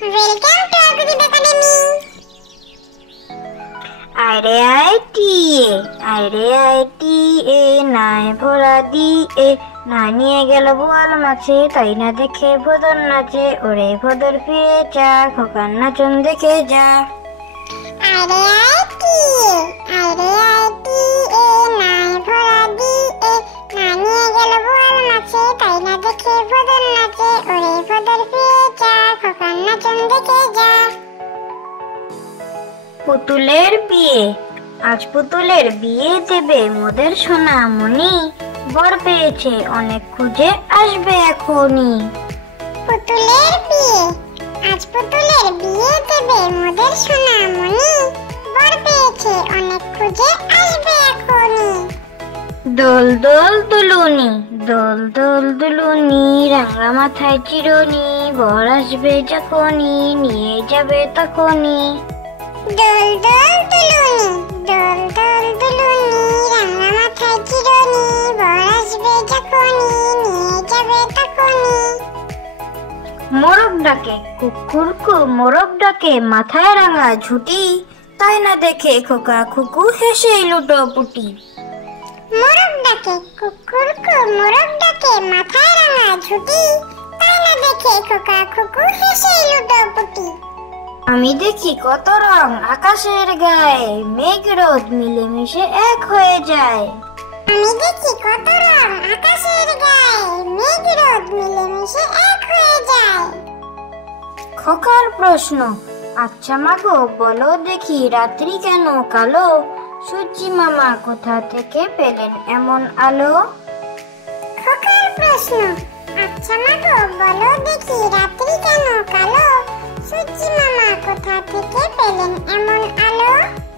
Welcome to Agudib Academy. আরে ITA নাই ভরা দিয়ে না নিয়ে গেল বোয়াল মাছে, তাই না দেখে ভোদর নাচে। ওরে ভোদর ফিরে যা, খোকার নাচন দেখে যা। আরে আইটিএ নাই ভরা দিয়ে না নিয়ে গেল বোয়াল মাছে, তাই না দেখে ভোদর নাচে। ওরে ভোদর ফিরে যা, খোকার নাচন দেখে যা। পুতুলের বিয়ে, আজ পুতুলের বিয়ে দেবে মোদের সোনামণি। বর পেয়েছে অনেক, খুঁজে আসবে এখনই। পুতুলের বিয়ে, আজ পুতুলের বিয়ে দেবে মোদের সোনামণি। বর পেয়েছে অনেক, খুঁজে আসবে এখনই। দোল দোল দুলুনি, দোল দোল দুলুনি, রাঙা মাথায় চিরুনি। বর আসবে যখনই, নিয়ে যাবে তখনই। দোল দোল দুলুনি, দোল দোল দুলুনি, রাঙা মাথায় চিরুনি। বর আসবে যখনই, নিয়ে যাবে তখনই। মোরগ ডাকে কুকুরকু, মোরগ ডাকে মাথায় রাঙা ঝুটি। তাই না দেখে খোকা খুকু হেসে লুটোপুটি। মোরগ ডাকে কুকুরকু, মোরগ ডাকে মাথায় রাঙা ঝুটি। তাই না দেখে খোকা খুকু হেসে লুটোপুটি। আমি দেখি কত রং আকাশের গায়ে, মেঘ রোদ মিলেমিশে এক হয়ে যায়। আমি দেখি কত রং আকাশের গায়ে, মেঘ রোদ মিলেমিশে এক হয়ে যায়। খোকার প্রশ্ন, আচ্ছা মাগো বলো দেখি রাত্রি কেন কালো? সূর্যি মামা কোথা থেকে পেলেন এমন আলো? খোকার প্রশ্ন, আচ্ছা মাগো বলো দেখি রাত্রি কেন কালো? সূর্যি মামা কোথা থেকে পেলেন এমন আলো?